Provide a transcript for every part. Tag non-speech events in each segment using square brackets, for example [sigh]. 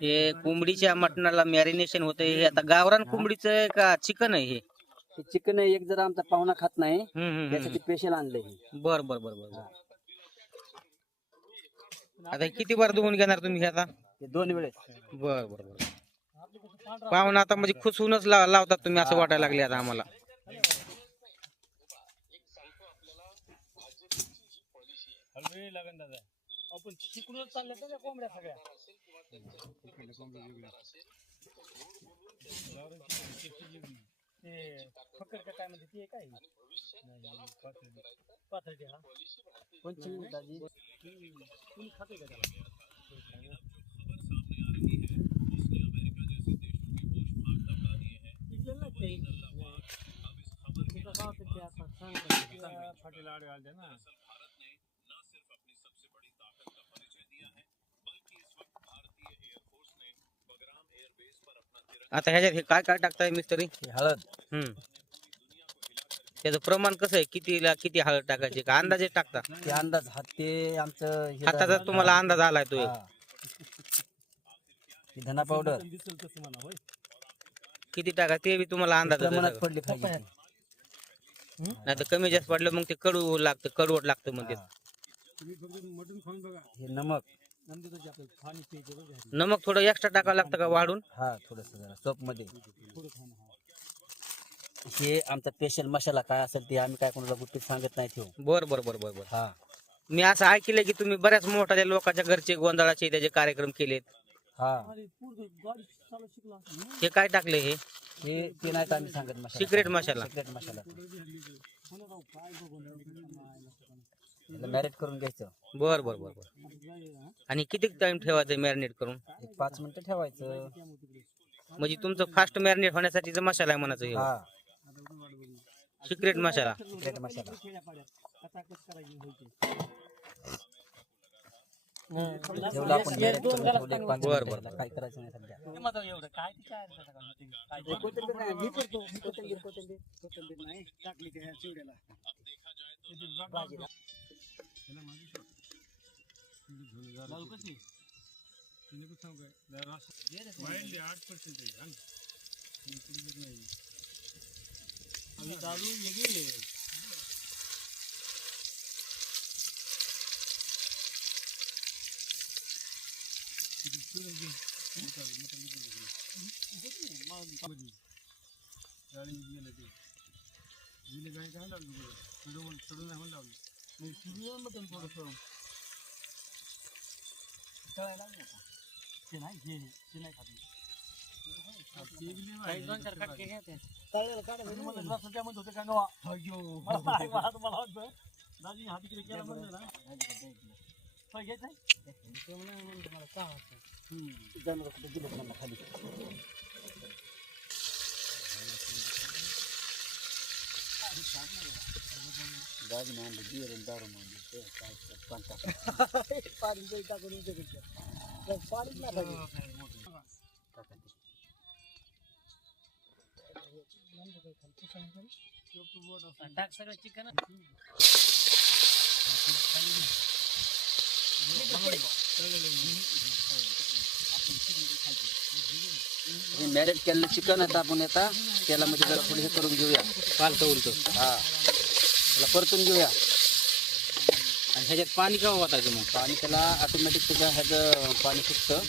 हे कोंबडीच्या मटणाला मॅरिनेशन होतं हे आता गावरान कोंबडीचं आहे का चिकन आहे हे? हे चिकन एक जर आमचा पाहुणा खात नाही. हम्म, हम्म, त्यासाठी हम्म. स्पेशल आणलंय हे. बर बर बर बर बर. आता हे किती बार धुवून घेणार तुम्ही हे आता? हे दोन वेळेस. बर बर बर. पाहून आता म्हणजे खुसवूनच लाव- लावतात तुम्ही असं वाटायला लागले आता आम्हाला. आपण चालल्या त्या कोंबड्या सगळ्या. फकर का काय म्हणते ते काय पाथर्डी हा? कोणची दाजी तुम्ही खाते का त्याला इकडलं नाही ते. तिथं गावात ते आता ह्याच्यात हे काय काय टाकताय मिस्त्री? हे हळद. हम्म. त्याचं प्रमाण कसं आहे? कितीला किती हळद टाकायची? का अंदाजे टाकता? ते अंदाज ते आमचं हे. तुम्हाला अंदाज आलाय तो एक. हा. ही धना पावडर किती टाका? ते बी तुम्हाला अंदाज प्रमाणात पडली पाहिजे. ती. नाही तर कमी जास्त पडलं मग ते कडू लागतं कडवट लागतं हा. खाऊन बघा हे नमक. नमक थोडं एक्स्ट्रा टाकावं लागतं का वाढून? हा थोडस जरा सोपमध्ये हा. आमचा स्पेशल मसाला काय असेल ते आम्ही काय कोणाला गुपित सांगत नाही ठेवू. बर बर बर बर बर. हा. मी असं ऐकलंय की तुम्ही बऱ्याच मोठ्या लोकांच्या घरचे गोंधळाचे त्याचे कार्यक्रम केलेत. हा. हे काय टाकले हे? हे ते नाही आम्ही सांगत masala. Secret masala. Secret masala. Marinate करून घ्यायचं. बर बर बर बर. आणि किती टाइम ठेवायचं मॅरिनेट करून? एक पाच मिनिटं ठेवायचं. म्हणजे तुमचं फास्ट मॅरिनेट होण्यासाठीचा मसाला आहे म्हणायचं हा. सिक्रेट मसाला. सिक्रेट मसाला. खेड्यापाड्यात कचाकच करायची होती. जेवढं आपण मॅरिनेट करून ठेवलं एक पाच बरं, मिनिटं, बरं, त्याला काय करायचं नाही सध्या. काय? काय? काय कोथिंबीर नाही, दारू वेगळी आहे. काही दोन चार खटके घ्या ते. तळलेलं काढा, म्हणजे मला जरा सुट्यामध्ये होते का गवा? मला नाही, मला मला वाटतं, दाजी हात इकडे केला म्हणलं ना. होय, घ्यायचं आहे? ते म्हणे, म्हणे तुम्हाला का वाटतं? हम्म. जमलं कुठं दिलं त्यांना खाली दाजी नाही बिअर दारू काय पाणी टाकून पाणीच पाहिजे. टाक सगळं चिकन हे मॅरिनेट केलेलं चिकन आता आपण आता तेलामध्ये जरा थोडं हे करून घेऊया. पालतं उलट. हा. त्याला परतून घेऊया. आणि ह्याच्यात पाणी का वाटायचं मग? पाणी त्याला ऑटोमॅटिक त्याच्या ह्याचं पाणी सुटतं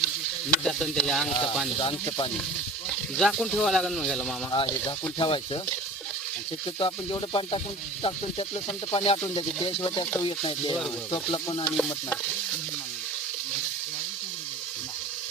मीठ असतं त्याच्या अंगचं पाणी. अंगचं पाणी. झाकून ठेवावं लागेल मग ह्याला मामा. हा हे झाकून ठेवायचं. आणि शक्यतो आपण जेवढं पाणी टाकून टाकतो त्यातलं समजा पाणी आटून द्यायचं. त्याशिवाय त्यात चव येत नाही टोपला पण आणि मटणार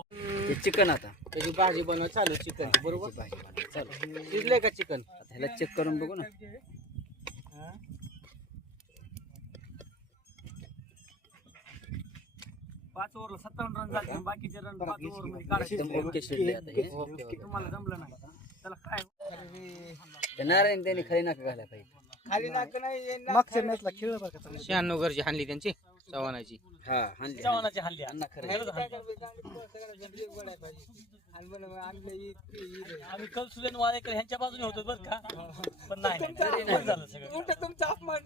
हे बघा. चिकन आता. त्याची भाजी बनवा चालू चिकन. बरोबर? भाजी बनवायची. चला शिजलंय का चिकन? आता ह्याला चेक करून बघू ना? पाच ओव्हरला सत्तावन्न रन झाले. बाकीचे रन पाच ओव्हरमध्ये एकदम काढायचे ओके शिजले आता हे. तुम्हाला जमलं नाही त्याला काय त्या नारायण त्यांनी खाली नाका घालायला पाहिजे. खाली नाक नाही मागच्या मॅचला खेळ चांगलं. शहाण्णव घरची हाणली त्यांची चव्हाणाची. हा हाणली चव्हाणाची हल्ली अण्णा खरं आम्ही वाळेकर ह्यांच्या बाजूने होतो बरं का? पण नाही झालं सगळं.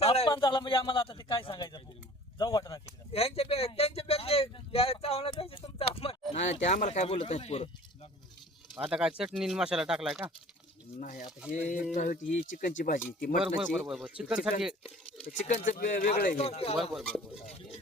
अपमान झाला म्हणजे आम्हाला आता ते काय सांगायचं जाऊ वाटणार तिकडे. नाही ते आम्हाला काय बोलत नाही पोरं. आता काय चटणी आणि मसाला टाकलाय का? नाही आता हे काय होती, ही चिकनची भाजी ती बरं बरं मटणाची. बरं बरं बरं. चिकनसाठी चिकनचं वेगळं आहे हे. बरं.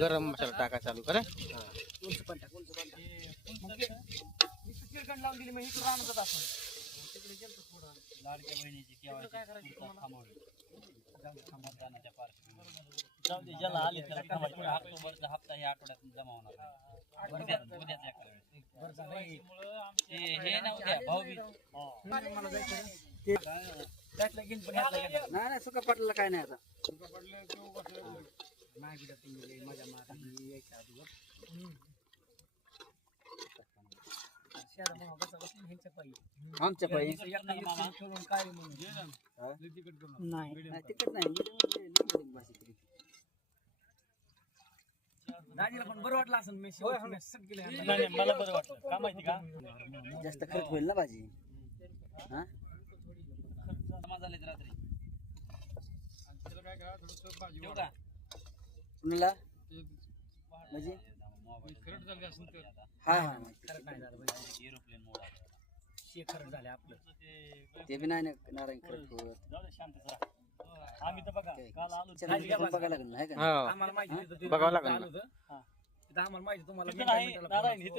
गरम मसाला टाका चालू करा थांबायचं. ऑक्टोबरचा हप्ता या आठवड्यात जमा होणार उद्या उद्याच एका वेळेस. नाही आता आमच्या पायी नाही तिकट नाही दाजीला पण बरं वाटलं असं मी नाही, मला बरं वाटलं का माहिती का जास्त खर्च होईल ना भाजी हा जमा रात्री ठेवू का? कुणाला म्हणजे हा हा झाले आपलं ते बी नाही ना नारायण जरा. आम्ही तर बघा काल आलो. बघायला लागलं नाही का हा आम्हाला माहिती बघावं लागेल ना. हा. तिथं आम्हाला माहिती तुम्हाला मिनिटाला फोन असतो.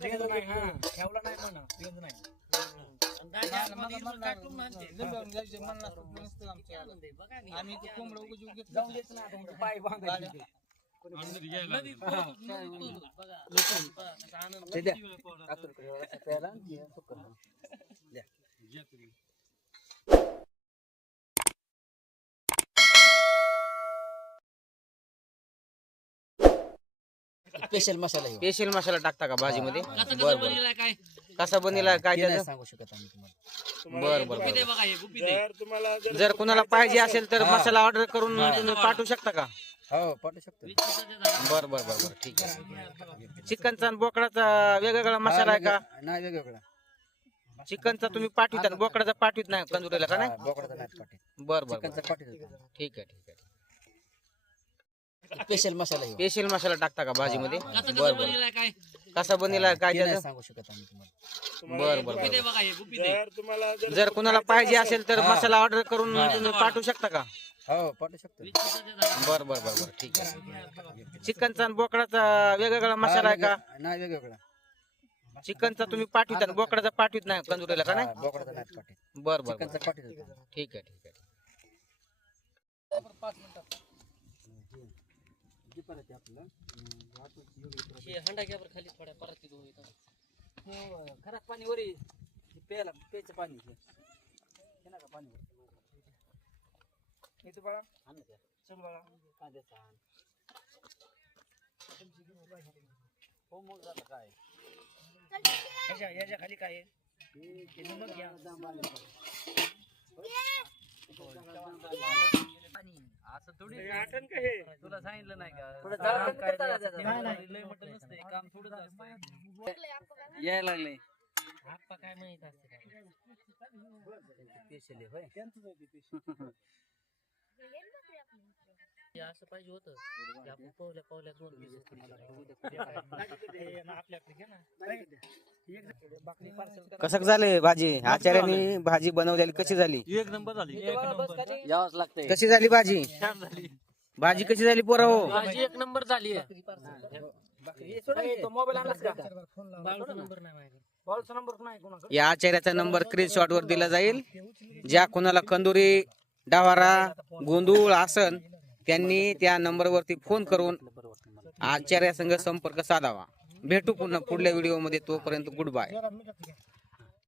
रेंज नाही, हा. ठेवला नाही म्हणा रेंज नाही जाऊन द्यायचं ना आता पाय बांधायचे ते. [laughs] ते द्या आतून करूया, प्यायला आणि हे सुकं. द्या स्पेशल मसाला आहे स्पेशल मसाला टाकता का भाजीमध्ये? बर बर. कसा बनेला काय ते नाही त्याचं? सांगू शकत आम्ही तुम्हाला. बर बर जर कुणाला पाहिजे असेल तर मसाला ऑर्डर करून तुम्ही पाठवू शकता का? हो पाठवू शकतो. बर बर बर बर. ठीक आहे. चिकनचा आणि बोकडाचा वेगवेगळा मसाला आहे का? नाही वेगवेगळा. चिकनचा तुम्ही पाठविता आणि बोकडाचा पाठवित नाही कंदुरीला का नाही? बोकडाचा नाही पाठवत. बर बर बर. चिकनचा पाठवतो. ठीक आहे ठीक आहे. स्पेशल मसाला आहे स्पेशल मसाला टाकता का भाजीमध्ये? बर बर. कसा बनेला काय ते नाही त्याचं? सांगू शकत आम्ही तुम्हाला. बर बर बर. जर कुणाला पाहिजे असेल तर मसाला ऑर्डर करून तुम्ही पाठवू शकता का? हो पाठवू शकतो. बर बर बर बर. ठीक आहे. चिकनचा आणि बोकडाचा वेगवेगळा मसाला आहे का? नाही वेगवेगळा. चिकनचा तुम्ही पाठविता आणि बोकडाचा पाठवित नाही कंदुरीला का नाही? बोकडाचा नाही पाठवत बर बर बर. चिकनचा ठीक आहे ठीक आहे. हो, घरात पाणी वरी प्यायला प्यायचं पाणी हे. हे नका पाणी बाळा. आण ना त्या. चल बाळा. कांद्याचं आण. हो मग झालं काय? याच्या याच्या खाली काय आहे? ते नमक घ्या. असं थोडी का हे? तुला सांगितलं नाही का? थोडं कमी असतंय यायला लागले. आप्पा काय माहीत असते स्पेशल असं पाहिजे होतं पावल्या पावल्या दोन घे ना. बाकरी पार्सल कसं झाले भाजी? आचार्याने भाजी बनवलेली कशी झाली? एक नंबर झाली. एक नंबर. यावंच लागतंय. कशी झाली भाजी? छान झाली. भाजी कशी झाली पोरा हो? भाजी एक नंबर झाली का? या आचार्याचा नंबर स्क्रीनशॉट वर दिला जाईल. ज्या कोणाला कंदुरी डावारा गोंधळ आसन त्यांनी त्या नंबरवरती फोन करून आचार्यासंग संपर्क साधावा. भेटू पुन्हा पुढल्या व्हिडिओमध्ये तोपर्यंत गुड बाय.